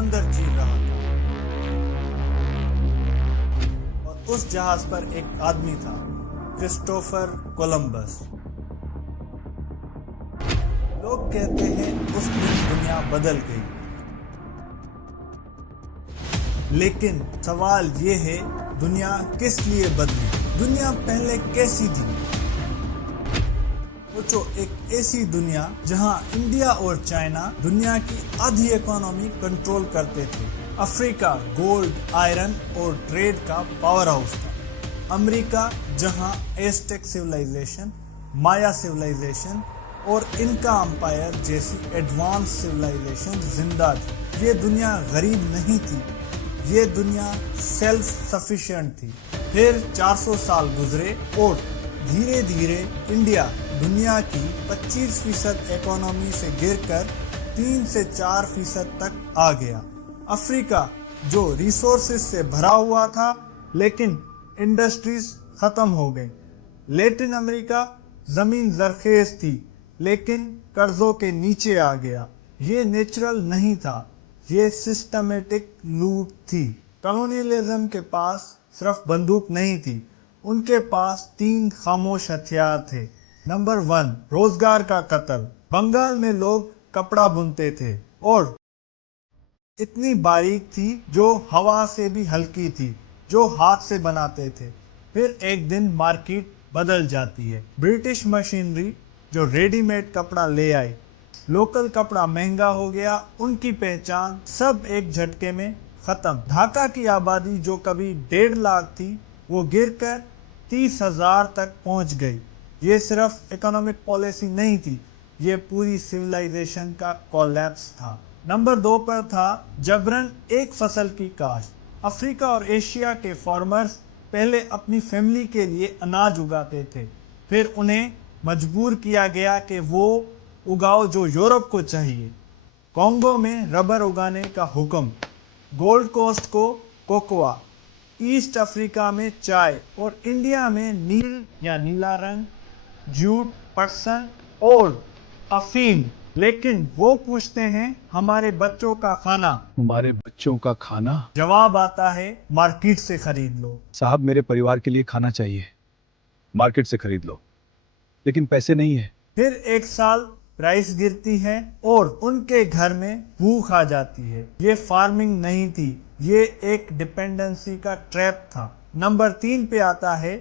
سمندر چیر رہا تھا اور اس جہاز پر ایک آدمی تھا، کرسٹوفر کولمبس۔ لوگ کہتے ہیں اس دن دنیا بدل گئی، لیکن سوال یہ ہے دنیا کس لیے بدلی؟ دنیا پہلے کیسی تھی؟ سوچو، ایک ایسی دنیا جہاں انڈیا اور چائنا دنیا کی آدھی اکانومی کنٹرول کرتے تھے۔ افریقہ گولڈ، آئرن اور ٹریڈ کا پاور ہاؤس تھا۔ امریکہ جہاں ایزٹیک سویلائزیشن، مایا سویلائزیشن اور انکا امپائر جیسی ایڈوانس سویلائزیشن زندہ تھی۔ یہ دنیا غریب نہیں تھی، یہ دنیا سیلف سفیشینٹ تھی۔ پھر 400 سال گزرے اور دھیرے دھیرے انڈیا دنیا کی 25% اکانومی سے گر کر 3 سے 4% تک آ گیا۔ افریقہ جو ریسورسز سے بھرا ہوا تھا لیکن انڈسٹریز ختم ہو گئی۔ لیٹن امریکہ زمین زرخیز تھی لیکن قرضوں کے نیچے آ گیا۔ یہ نیچرل نہیں تھا، یہ سسٹمیٹک لوٹ تھی۔ کالونیلزم کے پاس صرف بندوق نہیں تھی، ان کے پاس 3 خاموش ہتھیار تھے۔ نمبر 1، روزگار کا قتل۔ بنگال میں لوگ کپڑا بنتے تھے اور اتنی باریک تھی جو ہوا سے بھی ہلکی تھی، جو ہاتھ سے بناتے تھے۔ پھر ایک دن مارکیٹ بدل جاتی ہے، برٹش مشینری جو ریڈی میڈ کپڑا لے آئی، لوکل کپڑا مہنگا ہو گیا، ان کی پہچان سب ایک جھٹکے میں ختم۔ ڈھاکہ کی آبادی جو کبھی 1.5 لاکھ تھی وہ گر کر 30,000 تک پہنچ گئی۔ یہ صرف اکنامک پالیسی نہیں تھی، یہ پوری سویلائزیشن کا کولیپس تھا۔ نمبر 2 پر تھا جبراً ایک فصل کی کاشت۔ افریقہ اور ایشیا کے فارمرز پہلے اپنی فیملی کے لیے اناج اگاتے تھے، پھر انہیں مجبور کیا گیا کہ وہ اگاؤ جو یورپ کو چاہیے۔ کانگو میں ربر اگانے کا حکم، گولڈ کوسٹ کو کوکوا، ایسٹ افریقہ میں چائے اور انڈیا میں نیل یا نیلا رنگ، جوٹ، پٹسن اور افیم۔ لیکن وہ پوچھتے ہیں ہمارے بچوں کا کھانا؟ ہمارے بچوں کا کھانا؟ جواب آتا ہے مارکیٹ سے خرید لو۔ صاحب میرے پریوار کے لیے کھانا چاہیے، مارکیٹ سے خرید لو، لیکن پیسے نہیں ہے۔ پھر ایک سال پرائس گرتی ہے اور ان کے گھر میں بھوک آ جاتی ہے۔ یہ فارمنگ نہیں تھی، یہ ایک ڈیپینڈنسی کا ٹریپ تھا۔ نمبر 3 پہ آتا ہے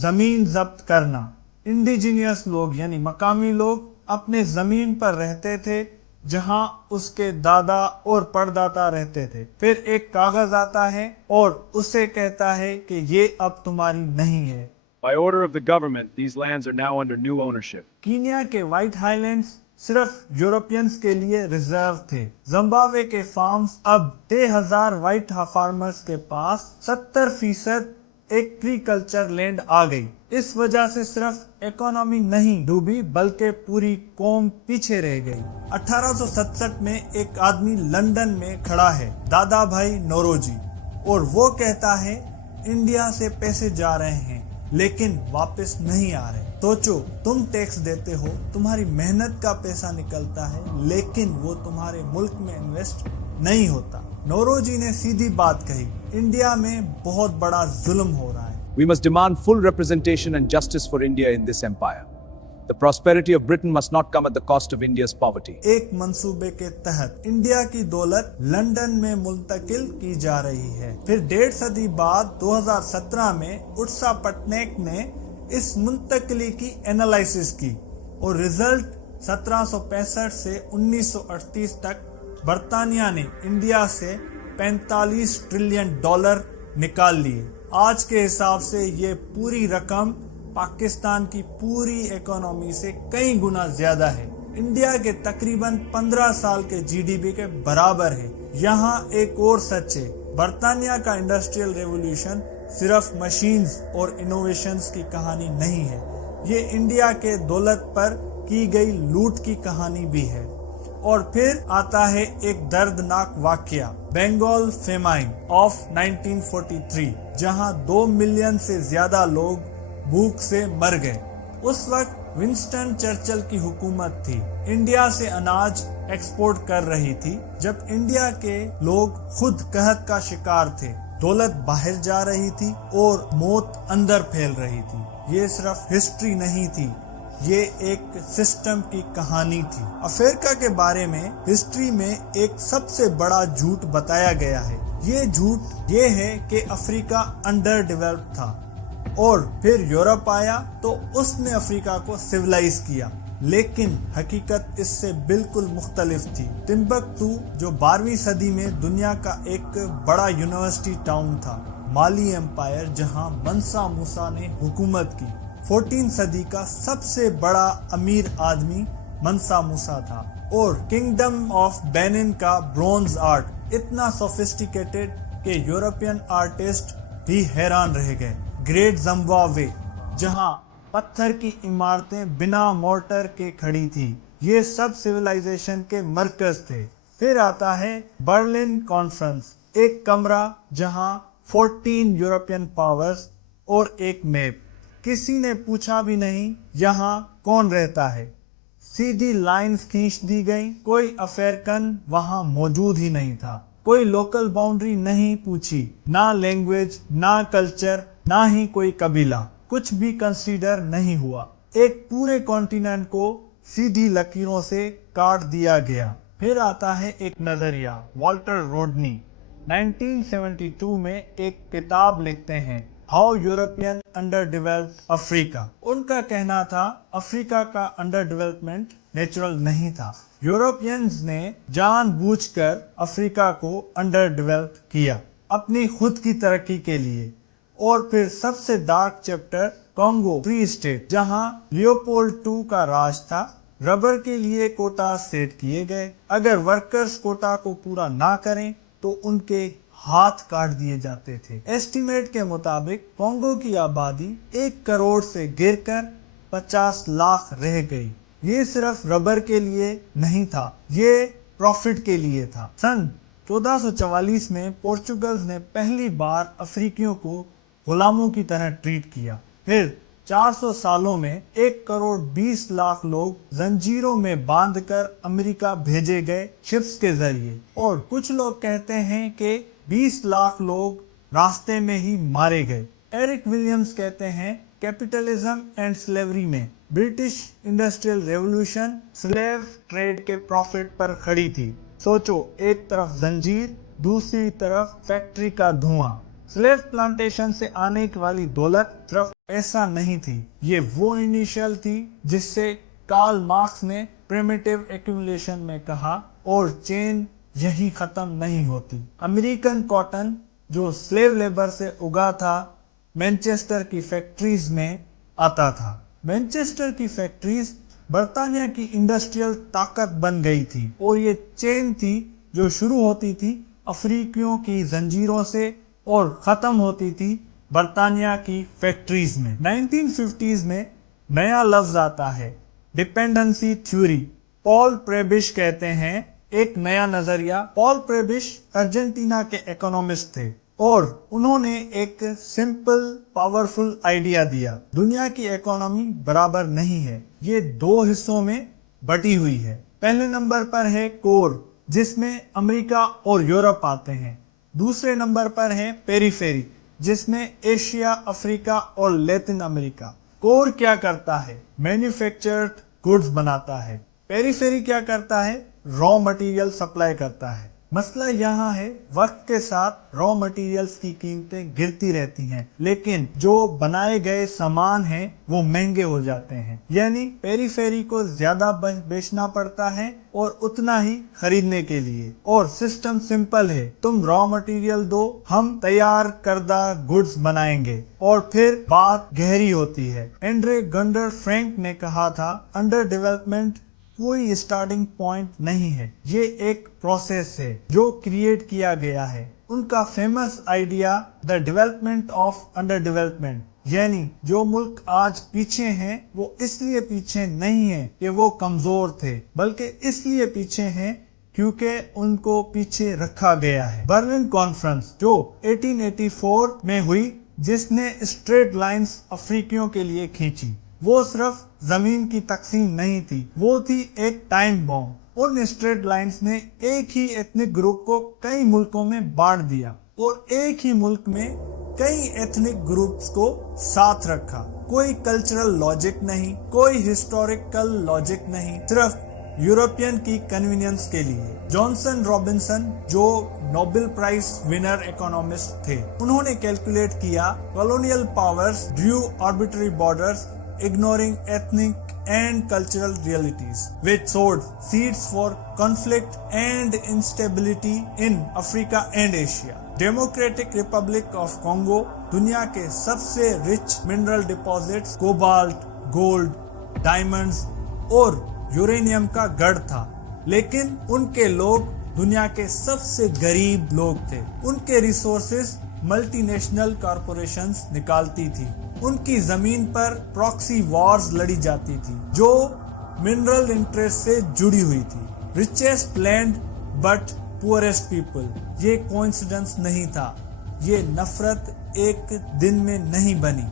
زمین ضبط کرنا۔ انڈیجینئس لوگ یعنی مقامی لوگ اپنے زمین پر رہتے تھے جہاں اس کے دادا اور پردادا رہتے تھے۔ پھر ایک کاغذ آتا ہے اور اسے کہتا ہے کہ یہ اب تمہاری نہیں ہے۔ By order of the government, these lands are now under new ownership. Kenya کے وائٹ ہائی لینڈز صرف یورپینز کے لیے ریزرو تھے۔ زمبابوے کے فارمز اب 10,000 وائٹ فارمرز کے پاس 70% ایگریکلچر لینڈ آ گئی۔ اس وجہ سے صرف اکانومی نہیں ڈوبی بلکہ پوری قوم پیچھے رہ گئی۔ 1867 میں ایک آدمی لندن میں کھڑا ہے، دادا بھائی نوروجی، اور وہ کہتا ہے انڈیا سے پیسے جا رہے ہیں لیکن واپس نہیں آ رہے۔ سوچو، تم ٹیکس دیتے ہو، تمہاری محنت کا پیسہ نکلتا ہے لیکن وہ تمہارے ملک میں انویسٹ نہیں ہوتا۔ نوروجی نے سیدھی بات کہی، انڈیا میں بہت بڑا ظلم ہو رہا ہے۔ We must demand full representation and justice for India in this empire. The prosperity of Britain must not come at the cost of India's poverty. ایک منصوبے کے تحت انڈیا کی دولت لندن میں منتقل کی جا رہی ہے۔ پھر 1.5 صدی بعد 2017 میں اٹسا پٹنیک نے اس منتقلی کی انالائسس کی اور رزلٹ 1765 سے 1938 تک برطانیہ نے انڈیا سے $45 ٹریلین نکال لیے۔ آج کے حساب سے یہ پوری رقم پاکستان کی پوری اکانومی سے کئی گنا زیادہ ہے۔ انڈیا کے تقریباً 15 سال کے جی ڈی پی کے برابر ہے۔ یہاں ایک اور سچ ہے، برطانیہ کا انڈسٹریل ریولوشن صرف مشینز اور انوویشنز کی کہانی نہیں ہے، یہ انڈیا کے دولت پر کی گئی لوٹ کی کہانی بھی ہے۔ اور پھر آتا ہے ایک دردناک واقعہ، بنگال فیمائن آف 1943، جہاں 2 ملین سے زیادہ لوگ بھوک سے مر گئے۔ اس وقت ونسٹن چرچل کی حکومت تھی۔ انڈیا سے اناج एक्सपोर्ट कर रही थी, जब इंडिया के लोग खुद कहत का शिकार थे, दौलत बाहर जा रही थी और मौत अंदर फैल रही थी। ये सिर्फ हिस्ट्री नहीं थी, ये एक सिस्टम की कहानी थी। अफ्रीका के बारे में हिस्ट्री में एक सबसे बड़ा झूठ बताया गया है। ये झूठ ये है कि अफ्रीका अंडर डेवलप्ड था और फिर यूरोप आया तो उसने अफ्रीका को सिविलाइज किया, लेकिन हकीकत इससे बिल्कुल मुख्तलिफ थी। टिम्बकटू जो 12वीं सदी में दुनिया का एक बड़ा यूनिवर्सिटी टाउन था, माली एम्पायर जहां मंसा मूसा ने हुकूमत की, 14वीं सदी का सबसे बड़ा अमीर आदमी मंसा मूसा था, और किंगडम ऑफ बेनिन का ब्रोंज आर्ट इतना सोफिस्टिकेटेड कि यूरोपियन आर्टिस्ट भी हैरान रह गए। ग्रेट जिम्बाब्वे जहां पत्थर की इमारतें बिना मोर्टर के खड़ी थी, ये सब सिविलाइजेशन के मरकज थे। फिर आता है बर्लिन कॉन्फ्रेंस, एक कमरा जहां 14 यूरोपियन पावर्स और एक मैप। किसी ने पूछा भी नहीं यहाँ कौन रहता है, सीधी लाइंस खींच दी गई, कोई अफ्रीकन वहाँ मौजूद ही नहीं था, कोई लोकल बाउंड्री नहीं पूछी, ना लैंग्वेज, ना कल्चर, ना ही कोई कबीला, कुछ भी कंसीडर नहीं हुआ। एक पूरे कॉन्टिनेंट को सीधी लकीरों से काट दिया गया। फिर आता है एक नजरिया, वाल्टर रोडनी 1972 में एक किताब लिखते हैं, how European under developed Africa. उनका कहना था अफ्रीका का अंडर डेवलपमेंट नेचुरल नहीं था, यूरोपियंस ने जानबूझकर अफ्रीका को अंडर डेवलप किया अपनी खुद की तरक्की के लिए। और फिर सबसे dark chapter Congo free state, जहां लियोपोल्ड II का राज था। रबर के लिए कोटा सेट किए गए, अगर वर्कर्स कोटा को पूरा ना करें तो उनके हाथ काट दिए जाते थे। एस्टिमेट के मुताबिक कॉन्गो की आबादी 1 करोड़ से गिरकर 50 लाख रह गई। ये सिर्फ रबर के लिए नहीं था, ये प्रॉफिट के लिए था। सन 1444 में पोर्चुगल्स ने पहली बार अफ्रीकियों को गुलामों की तरह ट्रीट किया। फिर 400 सालों में 1 करोड़ 20 लाख लोग जंजीरों में बांधकर अमेरिका भेजे गए शिप्स के जरिए, और कुछ लोग कहते हैं कि 20 लाख लोग रास्ते में ही मारे गए। एरिक विलियम्स कहते हैं कैपिटलिज्म एंड स्लेवरी में British industrial revolution slave trade के प्रॉफिट पर खड़ी थी। सोचो, एक तरफ जंजीर, दूसरी तरफ फैक्ट्री का धुआं। स्लेव प्लांटेशन से आने वाली दौलत सिर्फ पैसा नहीं थी, ये वो इनिशियल थी जिससे कार्ल मार्क्स ने प्रिमिटिव एक्यूमुलेशन में कहा, और चेन यही खत्म नहीं होती। अमेरिकन कॉटन जो स्लेव लेबर से उगा था, मैनचेस्टर की फैक्ट्रीज में आता था। मैनचेस्टर की फैक्ट्रीज बर्तानिया की इंडस्ट्रियल ताकत बन गई थी, और ये चेन थी जो शुरू होती थी अफ्रीकियों की जंजीरों से और खत्म होती थी बर्तानिया की फैक्ट्रीज में। 1950s में नया लफ्ज आता है, डिपेंडेंसी थ्योरी। पॉल प्रेबिश कहते हैं एक नया नजरिया। पॉल प्रेबिश अर्जेंटीना के इकोनॉमिस्ट थे, और उन्होंने एक सिंपल पावरफुल आइडिया दिया, दुनिया की इकोनॉमी बराबर नहीं है, ये 2 हिस्सों में बटी हुई है। पहले नंबर पर है कोर, जिसमें अमेरिका और यूरोप आते हैं। दूसरे नंबर पर है पेरीफेरी, जिसमें एशिया, अफ्रीका और लैटिन अमेरिका। कोर क्या करता है? मैन्युफैक्चर्ड गुड्स बनाता है। पेरीफेरी क्या करता है? रॉ मटेरियल सप्लाई करता है। मसला यहाँ है, वक्त के साथ रॉ मटेरियल्स की कीमतें गिरती रहती हैं, लेकिन जो बनाए गए सामान हैं वो महंगे हो जाते हैं। यानी पेरीफेरी को ज्यादा बेचना पड़ता है और उतना ही खरीदने के लिए। और सिस्टम सिंपल है, तुम रॉ मटेरियल दो, हम तैयार करदा गुड्स बनाएंगे, और फिर बात गहरी होती है। एंड्रे गंडर फ्रैंक ने कहा था, अंडर डेवलपमेंट कोई स्टार्टिंग पॉइंट नहीं है, ये एक प्रोसेस है जो क्रिएट किया गया है। उनका famous idea the development of under development, यानी जो मुल्क आज पीछे हैं वो इसलिए पीछे नहीं है कि वो कमजोर थे, बल्कि इसलिए पीछे हैं क्योंकि उनको पीछे रखा गया है। बर्लिन कॉन्फ्रेंस जो 1884 में हुई, जिसने स्ट्रेट लाइंस अफ्रीकियों के लिए खींची, वो सिर्फ जमीन की तकसीम नहीं थी, वो थी एक टाइम बॉम्ब। उन स्ट्रेट लाइंस ने एक ही एथनिक ग्रुप को कई मुल्कों में बांट दिया और एक ही मुल्क में कई एथनिक ग्रुप्स को साथ रखा। कोई कल्चरल लॉजिक नहीं, कोई हिस्टोरिकल लॉजिक नहीं, सिर्फ यूरोपियन की कन्वीनियंस के लिए। जॉनसन रॉबिन्सन जो नोबेल प्राइज विनर इकोनॉमिस्ट थे, उन्होंने कैलकुलेट किया colonial powers Drew arbitrary borders ignoring ethnic and cultural realities, which sowed seeds for conflict and instability in Africa and Asia. Democratic Republic of Congo दुनिया के सबसे rich mineral deposits cobalt, gold, diamonds और uranium का गढ़ था, लेकिन उनके लोग दुनिया के सबसे गरीब लोग थे। उनके रिसोर्सेज मल्टीनेशनल कॉरपोरेशंस निकालती थी। उनकी जमीन पर प्रॉक्सी वॉर्स लड़ी जाती थी जो मिनरल इंटरेस्ट से जुड़ी हुई थी। Richest land but poorest people, ये कोइंसिडेंस नहीं था। ये नफरत एक दिन में नहीं बनी,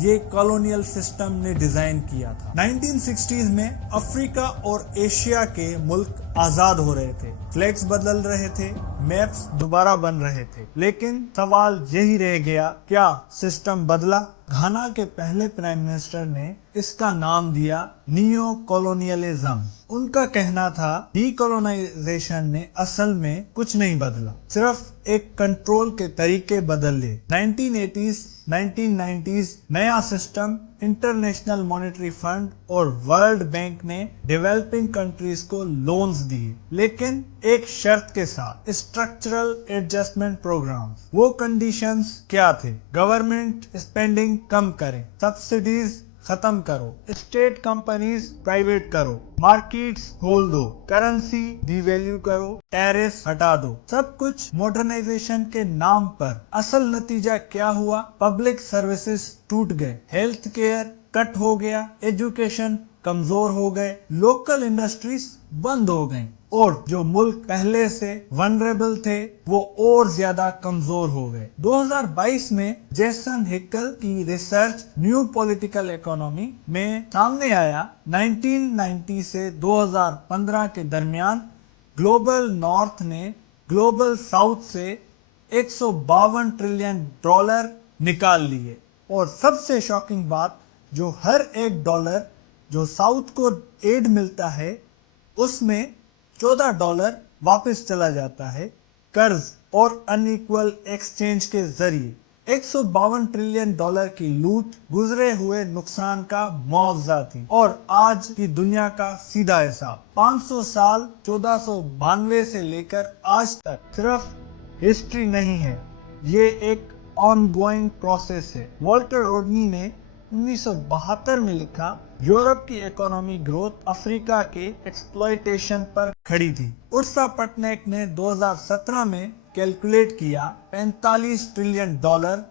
ये कॉलोनियल सिस्टम ने डिजाइन किया था। 1960s में अफ्रीका और एशिया के मुल्क आजाद हो रहे थे, फ्लैग्स बदल रहे थे, मैप्स दोबारा बन रहे थे, लेकिन सवाल यही रह गया, क्या सिस्टम बदला? घाना के पहले प्राइम मिनिस्टर ने इसका नाम दिया नियो कॉलोनियलिज्म। उनका कहना था डीकोलोनाइजेशन ने असल में कुछ नहीं बदला, सिर्फ एक कंट्रोल के तरीके बदले। 1980s 1990s नया सिस्टम इंटरनेशनल मॉनेटरी फंड और वर्ल्ड बैंक ने डेवलपिंग कंट्रीज को लोन्स दिए, लेकिन एक शर्त के साथ, स्ट्रक्चरल एडजस्टमेंट प्रोग्राम। वो कंडीशंस क्या थे? गवर्नमेंट स्पेंडिंग कम करें, सब्सिडीज खत्म करो, स्टेट कंपनीज प्राइवेट करो, मार्केट्स खोल दो, करेंसी डिवैल्यू करो, टैरिफ हटा दो, सब कुछ मॉडर्नाइजेशन के नाम पर। असल नतीजा क्या हुआ? पब्लिक सर्विसेज टूट गए, हेल्थ केयर कट हो गया, एजुकेशन कमजोर हो गए, लोकल इंडस्ट्रीज बंद हो गई और जो मुल्क पहले से वनरेबल थे वो और ज्यादा कमजोर हो गए। 2022 में जेसन हिकल की रिसर्च न्यू पॉलिटिकल इकोनॉमी में सामने आया, 1990 से 2015 के दरमियान ग्लोबल नॉर्थ ने ग्लोबल साउथ से $152 ट्रिलियन निकाल लिए और सबसे शॉकिंग बात, जो हर एक डॉलर जो साउथ को एड मिलता है उसमें $14 वापस चला जाता है कर्ज और अनइक्वल एक्सचेंज के जरिए। $152 ट्रिलियन की लूट गुजरे हुए नुकसान का मुआवजा थी और आज की दुनिया का सीधा हिसाब। 500 साल 1492 से लेकर आज तक सिर्फ हिस्ट्री नहीं है, ये एक ऑनगोइंग प्रोसेस है। वॉल्टर ओडनी ने 1972 में लिखा, यूरोप की इकोनॉमी ग्रोथ अफ्रीका के एक्सप्लॉयटेशन पर खड़ी थी। उर्सा पटनायक ने 2017 में कैलकुलेट किया, $45 ट्रिलियन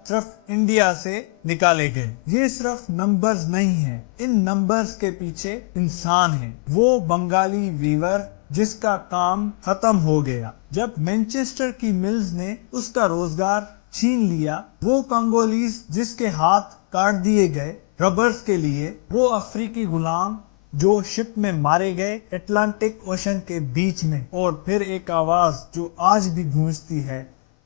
सिर्फ इंडिया से निकाले गए। ये सिर्फ नंबर्स नहीं है, इन नंबर्स के पीछे इंसान है। वो बंगाली वीवर जिसका काम खत्म हो गया जब मैनचेस्टर की मिल्स ने उसका रोजगार छीन लिया, वो कंगोलीज जिसके हाथ काट दिए गए रबर्स के लिए, वो अफ्रीकी गुलाम जो शिप में मारे गए अटलांटिक ओशन के बीच में। और फिर एक आवाज जो आज भी गूंजती है,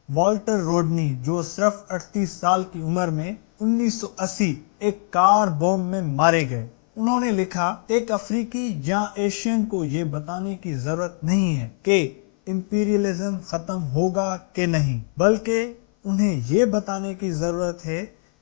वॉल्टर रोडनी जो सिर्फ 38 साल की उम्र में 1980 एक कार बॉम्ब में मारे गए। उन्होंने लिखा, एक अफ्रीकी या एशियन को ये बताने की जरूरत नहीं है कि इंपीरियलिज्म खत्म होगा कि नहीं, बल्कि उन्हें ये बताने की जरूरत है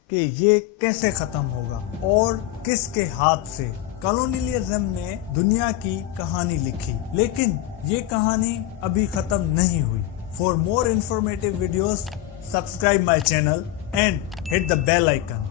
कि ये कैसे खत्म होगा और किसके हाथ से। कॉलोनियलिज्म ने दुनिया की कहानी लिखी, लेकिन ये कहानी अभी खत्म नहीं हुई। For more informative videos, subscribe my channel and hit the bell icon.